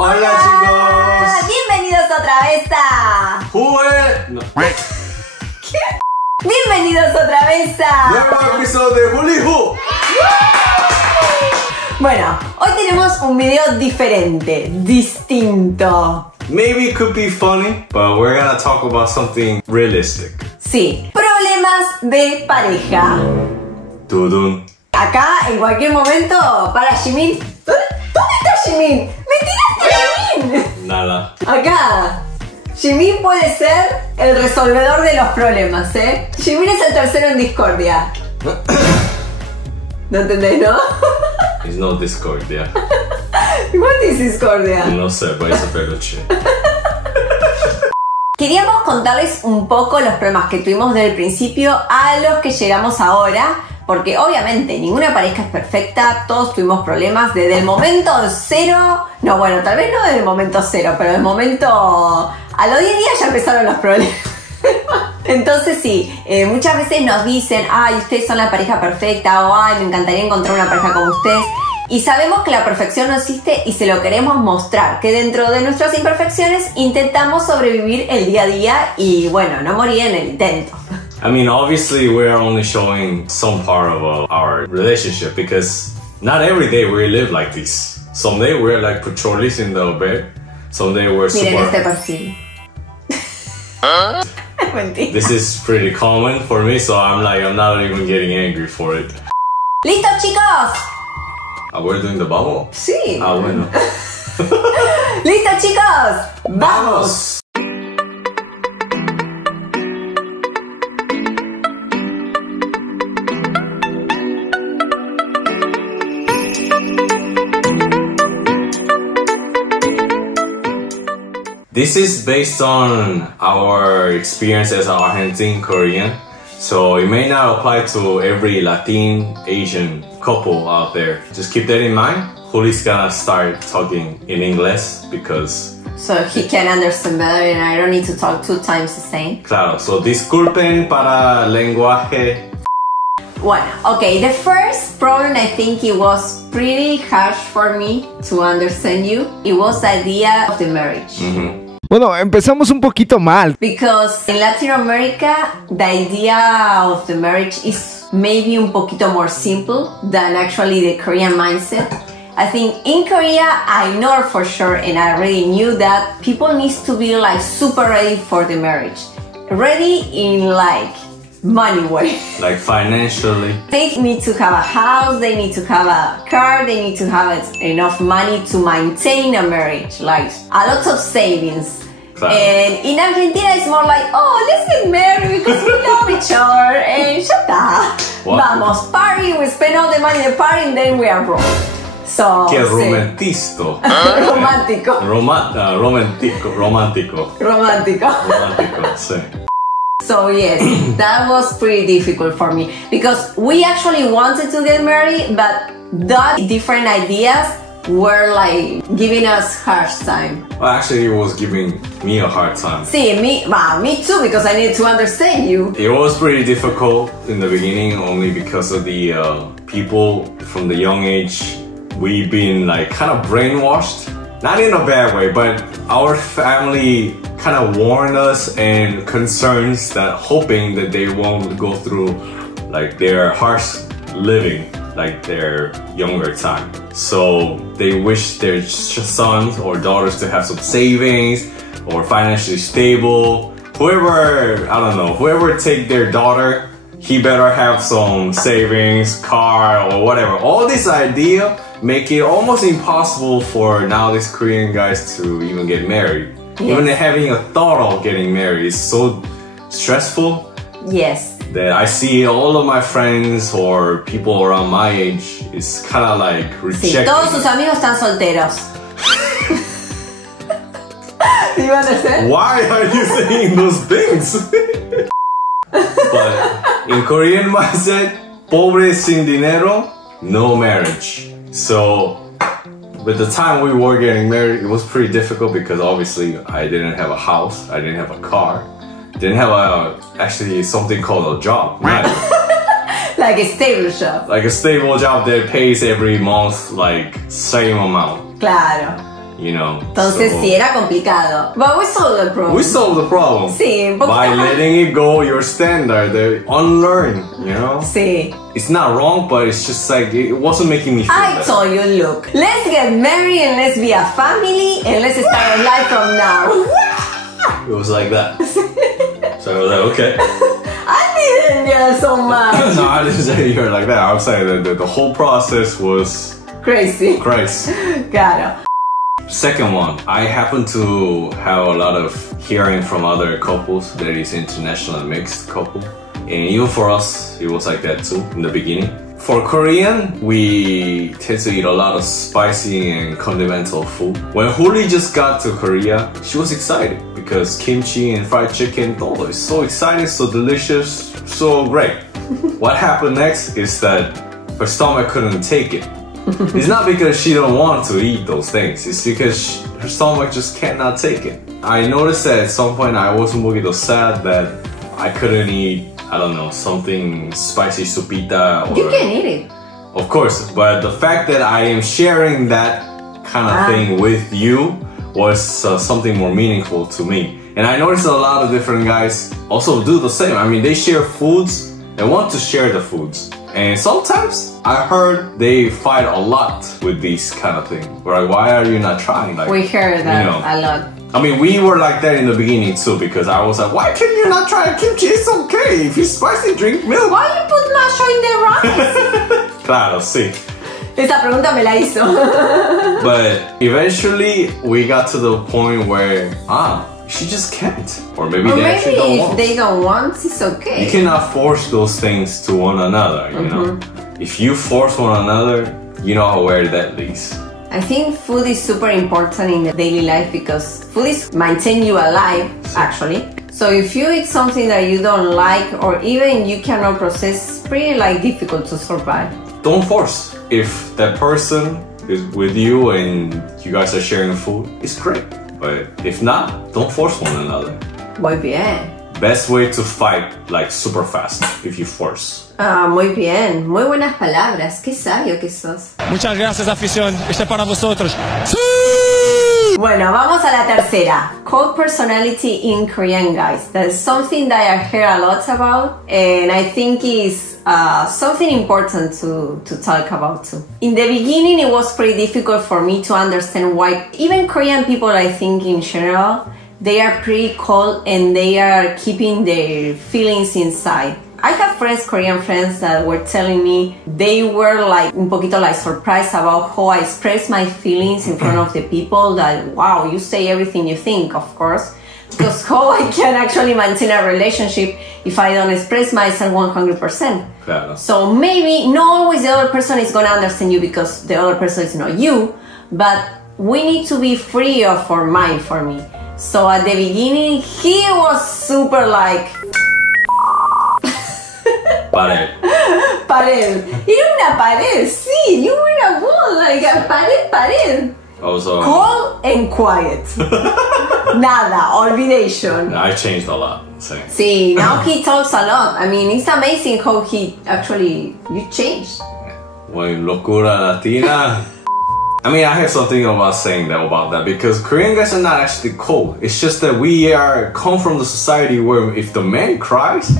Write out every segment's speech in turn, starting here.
Hola chicos. Bienvenidos otra vez a... No. ¿Qué? Bienvenidos otra vez a... Nuevo episodio de Julijo. Bueno, hoy tenemos un video diferente, distinto. Maybe it could be funny, but we're gonna talk about something realistic. Sí, problemas de pareja. Tudun. Acá, en cualquier momento, para Jimin. ¿Dónde está Jimin? ¡Me tiraste a Jimin! Nada. Acá. Jimin puede ser el resolvedor de los problemas, ¿eh? Jimin es el tercero en discordia. ¿No entendés, no? It's no discordia. What is discordia? No sé, pero es peluche. Queríamos contarles un poco los problemas que tuvimos desde el principio a los que llegamos ahora, porque obviamente ninguna pareja es perfecta, todos tuvimos problemas desde el momento cero, no, bueno, tal vez no desde el momento cero, pero del momento... a los 10 días ya empezaron los problemas. Entonces sí, muchas veces nos dicen, ay, ustedes son la pareja perfecta, o ay, me encantaría encontrar una pareja como ustedes. Y sabemos que la perfección no existe y se lo queremos mostrar, que dentro de nuestras imperfecciones intentamos sobrevivir el día a día y bueno, no morir en el intento. I mean, obviously we're only showing some part of our relationship because not every day we live like this. Some day we're like patrolis in the bed, some day we're super... Miren este perfil. Mentira. This is pretty common for me, so I'm not even getting angry for it. ¿Listos, chicos? We're doing the bubble? Sí. Ah, bueno. ¿Listos, chicos? ¡Vamos! This is based on our experience as an Argentine Korean, so it may not apply to every Latin Asian couple out there. Just keep that in mind. Juli's gonna start talking in English because... So he can understand better and I don't need to talk 2 times the same. Claro, so disculpen para lenguaje. Bueno, okay, the first problem I think it was pretty harsh for me to understand you. It was the idea of the marriage. Bueno, empezamos un poquito mal. Because in Latin America, the idea of the marriage is maybe un poquito more simple than actually the Korean mindset. I think in Korea, I know for sure, and I already knew that people need to be like super ready for the marriage. Ready in like money way. Like financially. They need to have a house, they need to have a car, they need to have enough money to maintain a marriage, like a lot of savings. Claro. And in Argentina it's more like, oh, let's get married because we love each other and ya está. What? Vamos, party, we spend all the money in the party and then we are broke. So, Que sí. romantisto. Romántico. Romántico, sí. So yes, that was pretty difficult for me because we actually wanted to get married, but that different ideas were like giving us harsh time. Well, actually, it was giving me a hard time. See, me too, because I needed to understand you. It was pretty difficult in the beginning, only because of the people from the young age. We've been like kind of brainwashed, not in a bad way, but our family kind of warned us and concerns that hoping that they won't go through like their harsh living like their younger time. So they wish their sons or daughters to have some savings or financially stable. Whoever, I don't know, whoever take their daughter, he better have some savings, car or whatever. All this idea make it almost impossible for now these Korean guys to even get married. Yes. Even having a thought of getting married is so stressful. Yes. That I see all of my friends or people around my age is kind of like rejecting. Sí, todos sus amigos están solteros. You understand? Why are you saying those things? But in Korean mindset, pobre sin dinero, no marriage. So with the time we were getting married, it was pretty difficult because obviously I didn't have a house, I didn't have a car, didn't have actually something called a job. Like a stable job. Like a stable job that pays every month like same amount. Claro. you know. Entonces sí, era complicado. But we solved the problem. We solved the problem. Sí, un poco. By letting it go your standard, they unlearn, you know. Sí. It's not wrong, but it's just like, it wasn't making me feel I better. told you, look, let's get married and let's be a family and let's start a life from now. It was like that. So I was like, okay. I didn't get so much. No, I didn't say you're like that. I'm saying that the whole process was Crazy. crazy. Claro. Second one, I happen to have a lot of hearing from other couples that is international mixed couple. And even for us, it was like that too in the beginning. For Korean, we tend to eat a lot of spicy and condimental food. When Huli just got to Korea, she was excited because kimchi and fried chicken, oh, it's so exciting, so delicious, so great. What happened next is that her stomach couldn't take it. It's not because she don't want to eat those things, it's because her stomach just cannot take it. I noticed that at some point I was a little sad that I couldn't eat, I don't know, something spicy sopita or... You can eat it. Of course, but the fact that I am sharing that kind of thing with you was something more meaningful to me. And I noticed a lot of different guys also do the same. I mean, they share foods and want to share the foods. And sometimes I heard they fight a lot with these kind of things. We're like, why are you not trying? Like, We heard that, you know, a lot. I mean, we were like that in the beginning too, because I was like, why can you not try kimchi? It's okay. If it's spicy, drink milk. Why you put macho in the rice? Claro, sí. Esa pregunta me la hizo. But eventually, we got to the point where, she just can't. Or maybe they actually don't if want. they don't want, it's okay. You cannot force those things to one another, you know? If you force one another, you know where that leads. I think food is super important in the daily life because food is maintain you alive, actually. So if you eat something that you don't like or even you cannot process, it's pretty like difficult to survive. Don't force. If that person is with you and you guys are sharing food, it's great. But if not, don't force one another. Muy bien. Best way to fight, like super fast, if you force. Muy bien. Muy buenas palabras. Qué sabio que sos. Muchas gracias, afición. Este es para vosotros. Bueno, vamos a la tercera. Cold personality in Korean, guys. That's something that I hear a lot about, and I think is something important to talk about too. In the beginning, it was pretty difficult for me to understand why even Korean people, I think in general, they are pretty cold and they are keeping their feelings inside. I have friends, Korean friends, that were telling me they were like un poquito like surprised about how I express my feelings in front of the people. That, wow, you say everything you think, of course. Because how I can actually maintain a relationship if I don't express myself 100%. Claro. So maybe not always the other person is gonna understand you because the other person is not you, but we need to be free of our mind for me. So at the beginning, he was super like... Pared. Pared. Era una pared, sí, you were a wall, like a pared. Also, Cold and quiet. Nada, olvidation. I changed a lot. Same. See, now he talks a lot. I mean, it's amazing how he actually, you changed. When locura latina. I mean, I have something about saying that about that because Korean guys are not actually cold. It's just that we come from the society where if the man cries,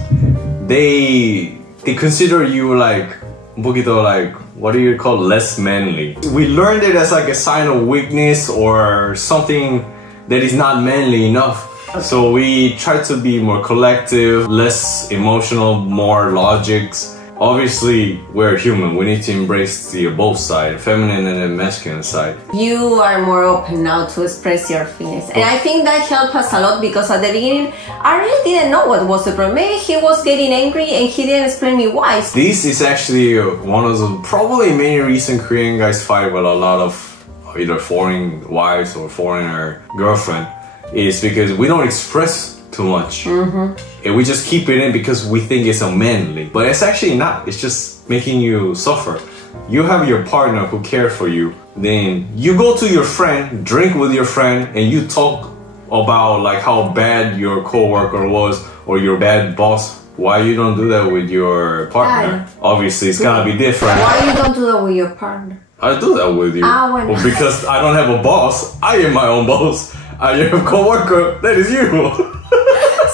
they consider you like un poquito like, what do you call, less manly. We learned it as like a sign of weakness or something that is not manly enough. So we try to be more collective, less emotional, more logics. Obviously, we're human. We need to embrace the both sides, feminine and the masculine side. You are more open now to express your feelings. And I think that helped us a lot because at the beginning, I really didn't know what was the problem. Maybe he was getting angry and he didn't explain me why. This is actually one of the probably main reasons Korean guys fight with a lot of either foreign wives or foreigner girlfriend is because we don't express too much. And we just keep it in because we think it's unmanly. But it's actually not. It's just making you suffer. You have your partner who cares for you. Then you go to your friend, drink with your friend, and you talk about like how bad your coworker was or your bad boss. Why you don't do that with your partner? Obviously, it's gonna be different. Why you don't do that with your partner? I do that with you. Bueno. Well, because I don't have a boss, I am my own boss. I have a coworker, that is you.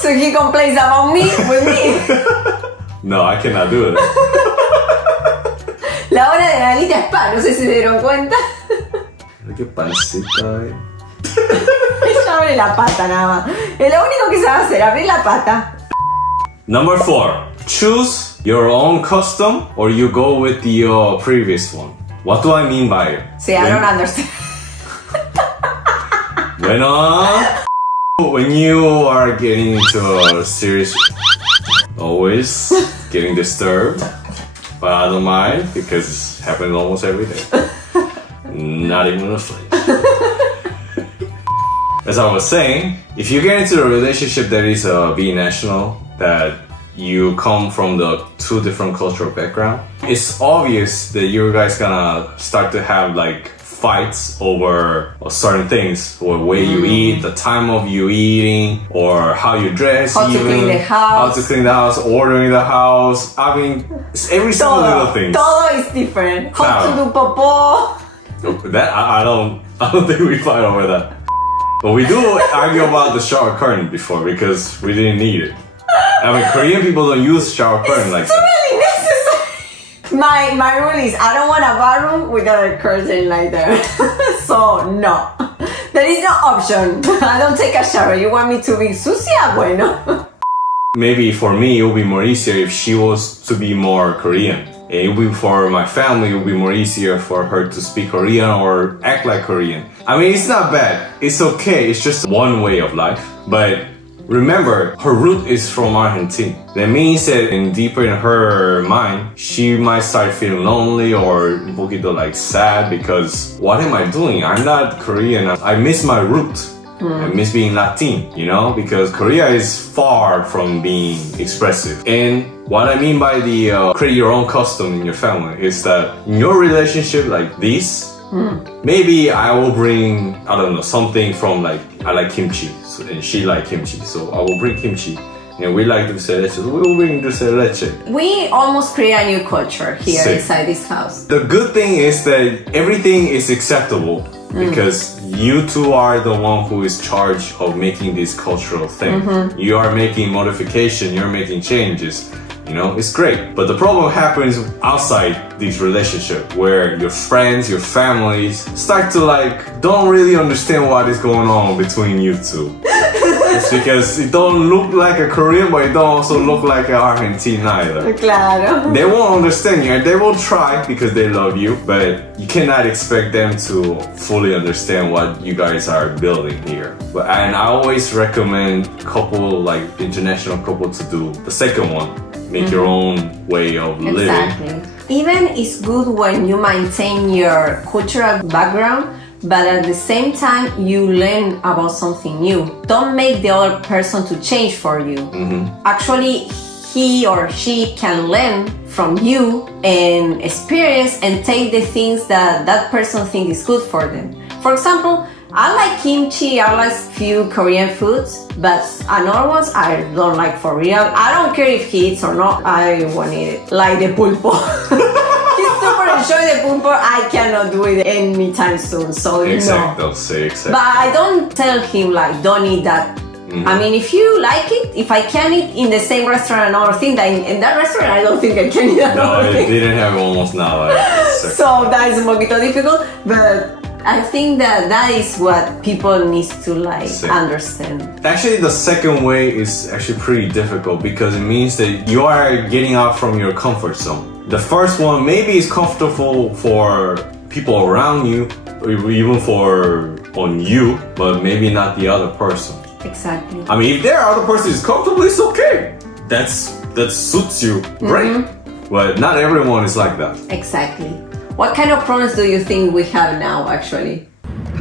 So he complains about me with me. No, I cannot do it. La hora de la Anita es pan, no sé si se dieron cuenta. Qué pancita, Ella abre la pata nada más. Es lo único que se va a hacer, abrir la pata. Number 4. Choose your own custom or you go with the previous one. What do I mean by it? See, I don't understand. When you are getting into a serious, always getting disturbed, but I don't mind because it happens almost every day. Not even a flinch. As I was saying, if you get into a relationship that is binational, that you come from the two different cultural background, it's obvious that you guys gonna start to have like fights over certain things, or way you eat, the time of you eating, or how you dress, how to clean the house, ordering the house. I mean, it's every single little thing. Todo is different. How to do popo. That I don't think we fight over that. But we do argue about the shower curtain before because we didn't need it. I mean, Korean people don't use shower curtain like that. Really necessary. My rule is I don't want a bathroom without a curtain like that. So no, there is no option. I don't take a shower. You want me to be sucia? Bueno. Maybe for me it would be more easier if she was to be more Korean. It would be for my family, it would be more easier for her to speak Korean or act like Korean. I mean, it's not bad. It's okay. It's just one way of life. But remember, her root is from Argentina. That means that deeper in her mind, she might start feeling lonely or un poquito like sad because what am I doing? I'm not Korean. I miss my root. I miss being Latin, you know, because Korea is far from being expressive. And what I mean by the create your own custom in your family is that in your relationship like this, maybe I will bring, I don't know, something from like, I like kimchi, so, and she like kimchi, so I will bring kimchi. And we like dulce de leche, so we will bring dulce de leche. We almost create a new culture here inside this house. The good thing is that everything is acceptable because you two are the one who is charged of making this cultural thing. You are making modification, you're making changes. You know, it's great. But the problem happens outside this relationship where your friends, your families start to like, don't really understand what is going on between you two. It's because it don't look like a Korean, but it don't also look like an Argentine either. Claro. They won't understand you, and they will try because they love you, but you cannot expect them to fully understand what you guys are building here. And I always recommend couple, like international couple, to do the second one. Make your own way of living. Exactly. Even it's good when you maintain your cultural background, but at the same time you learn about something new. Don't make the other person to change for you. Actually, he or she can learn from you and experience and take the things that that person thinks is good for them. For example, I like kimchi, I like few Korean foods, but another ones I don't like for real. I don't care if he eats or not, I won't eat it. Like the pulpo. He super enjoy the pulpo, I cannot do it anytime soon, so Exactly. But I don't tell him like, don't eat that. I mean, if you like it, if I can eat in the same restaurant another thing, that in that restaurant I don't think I can eat another thing. No, it didn't have almost nada. So that is un poquito difficult, but I think that is what people need to like understand. Actually, the second way is actually pretty difficult because it means that you are getting out from your comfort zone. The first one maybe is comfortable for people around you, or even on you, but maybe not the other person. Exactly. I mean, if the other person is comfortable, it's okay. That suits you, great. But not everyone is like that. Exactly. What kind of problems do you think we have now, actually?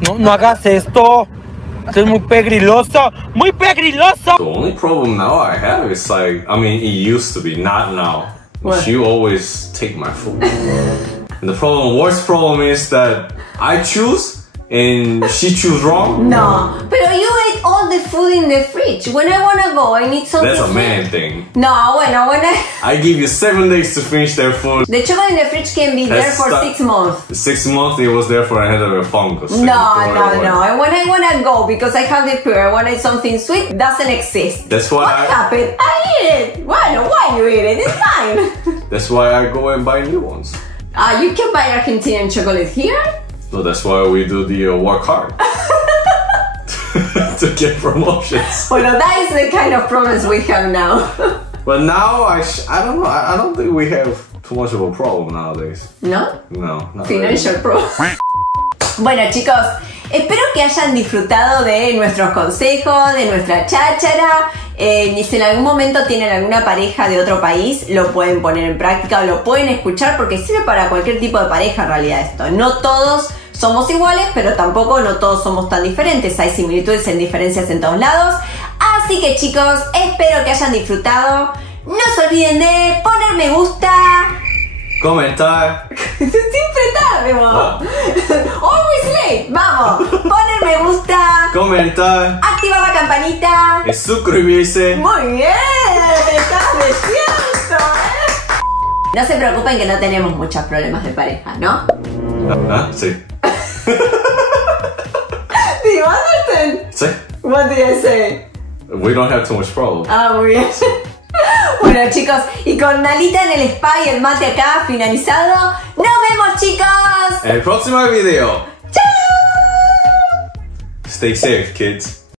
No hagas esto. Esto es muy pegriloso. Muy pegriloso. The only problem now I have is like, I mean, it used to be, not now. What? She always take my food. And the worst problem is that I choose and she choose wrong. No, pero you all the food in the fridge. When I wanna go, I need something. That's a man thing. No, bueno, when I give you 7 days to finish their food. the chocolate in the fridge can be there for 6 months. 6 months it was there for a head of a fungus. No. And when I wanna go, because I have the fear, I wanted something sweet, doesn't exist. That's why What happened? I eat it. Bueno, why you eat it? It's fine. That's why I go and buy new ones. You can buy Argentinian chocolate here? So that's why we do the work hard. To get promotions. Well, that is the kind of problems we have now. But now, I don't know, I don't think we have too much of a problem nowadays. ¿No? No, not Financial problem. Bueno, chicos, espero que hayan disfrutado de nuestros consejos, de nuestra cháchara. Si en algún momento tienen alguna pareja de otro país, lo pueden poner en práctica o lo pueden escuchar porque sirve para cualquier tipo de pareja en realidad esto. No todos somos iguales, pero tampoco no todos somos tan diferentes. Hay similitudes en diferencias en todos lados. Así que chicos, espero que hayan disfrutado. No se olviden de poner me gusta. Comentar. Siempre tarde, vos. Always late. Vamos. Poner me gusta. Comentar. Activar la campanita. Y suscribirse. Muy bien. Estás despierto, No se preocupen que no tenemos muchos problemas de pareja, ¿no? Sí. Do you understand? Sí. What did I say? We don't have too much problem. Muy bien. Bueno, chicos, y con Nalita en el spa y el mate acá finalizado, ¡nos vemos, chicos! En el próximo video. ¡Chao! Stay safe, kids.